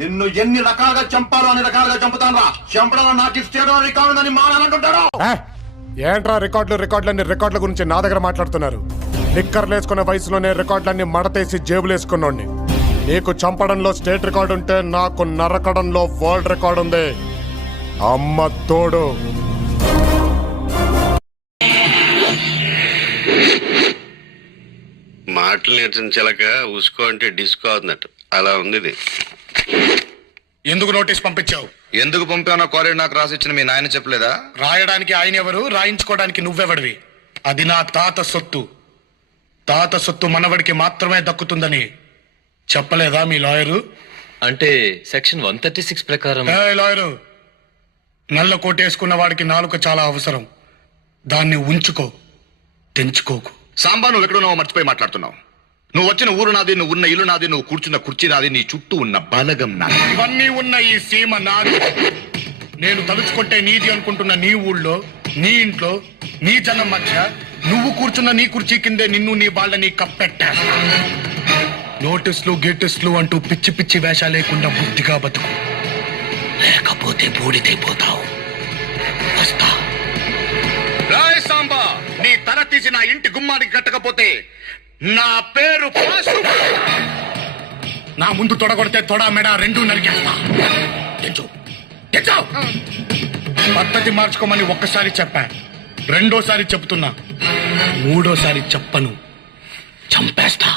నిన్ను ఎన్ని రకాలుగా చంపాలో అన్ని రకాలుగా చంపుతాను. చంపడంలో నాకు ఇష్టం కావాలని మానాలంటుంటాడు. ఏంట్రా రికార్డులన్నీ రికార్డుల గురించి నా దగ్గర మాట్లాడుతున్నారు. నిక్కర్లేసుకునే వయసులోనే రికార్డులన్నీ మడతేసి జేబులేసుకున్నోడిని. నీకు చంపడంలో స్టేట్ రికార్డు ఉంటే నాకు నరకడంలో వరల్డ్ రికార్డు ఉంది. అమ్మ తోడు. మాటలు నేర్చించలక ఉసుకో అంటే డిస్కో అవుతున్నట్టు అలా ఉంది ఇది. ఎందుకు నోటీస్ పంపించావు? ఎందుకు పంపానో కాలేజ్ నాకు రాసిచ్చిన మీ నాయన చెప్పలేదా? రాయడానికి ఆయన ఎవరు, రాయించుకోవడానికి నువ్వెవడివి? అది నా తాత సొత్తు. తాత సొత్తు మనవడికి మాత్రమే దక్కుతుందని చెప్పలేదా మీ లాయరు? అంటే సెక్షన్ 136 ప్రకారం. లాయరు, నల్ల కోటేసుకున్న వాడికి నాలుక చాలా అవసరం. దాన్ని ఉంచుకో, తెంచుకోకు. సాంబా, నువ్వు ఎక్కడున్నావో మర్చిపోయి మాట్లాడుతున్నావు. నువ్వు వచ్చిన ఊరు నాది, నువ్వు ఉన్న ఇల్లు నాది, నువ్వు కూర్చున్న కుర్చీ నాది, నీ చుట్టూ ఉన్న బలగం నాది. ఇవన్నీ ఉన్న ఈ సీమ నాది. నేను తలుచుకుంటే నీది అనుకుంటున్న నీ ఊళ్ళో, నీ ఇంట్లో, నీ జనం మధ్య నువ్వు కూర్చున్న నీ కుర్చీ కిందే నిన్ను నీ వాళ్ళని కప్పెట్టా. నోటీసులు గేటిస్లు అంటూ పిచ్చి పిచ్చి వేషాలు లేకుండా బుద్ధిగా బతుకు, లేకపోతే బూడిదైపోతావు. వస్తా. రాయ్ సాంబా, నీ తల తీసి నా ఇంటి గుమ్మానికి కట్టకపోతే నా పేరు పాసు. నా ముందు తొడగొడితే తొడ మెడ రెండు నరికేస్తా. పద్ధతి మార్చుకోమని ఒక్కసారి చెప్పా, రెండోసారి చెప్తున్నా, మూడోసారి చెప్పను. చంపేస్తా.